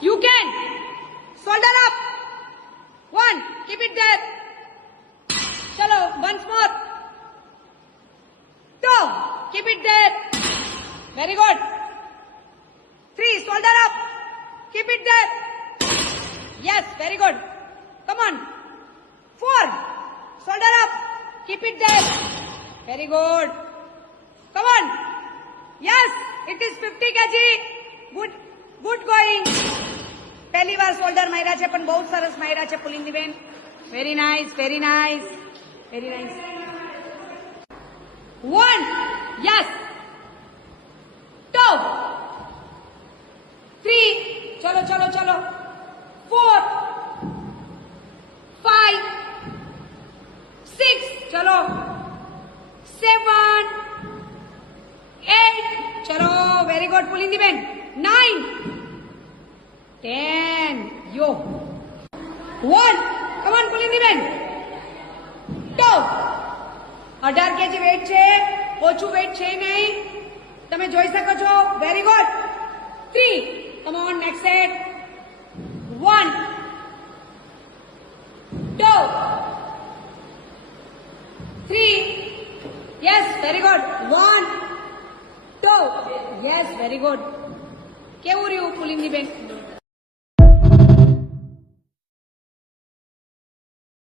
You can. Shoulder up. 1. Keep it there. Chalo. Once more. 2. Keep it there. Very good. 3. Shoulder up. Keep it there. Yes. Very good. Come on. 4. Shoulder up. Keep it there. Very good. Come on. Yes. It is 50 kg. Good. Good going. પહેલી વાર શોલ્ડર માર્યા છે પણ બહુ સરસ માર્યા છે પુલિંગની બેન. Very nice, very nice, very nice. 1. યસ. 2. 3. ચલો ચલો ચલો. 4. 5. 6. ચલો. 7. 8. ચલો. વેરી ગુડ પુલિંગની બેન. 9. 10. Yo. 1. Come on, પુલિંગની બેન. 2. 18 kg વેઇટ છે. ઓછું વેઇટ છે નહીં. તમે જોઈ શકો છો. Very good. 3. Come on, next set. 1. 2. 3. Yes, very good. 1. 2. Yes, very good. કેવું રહ્યું પુલિંગની બેન?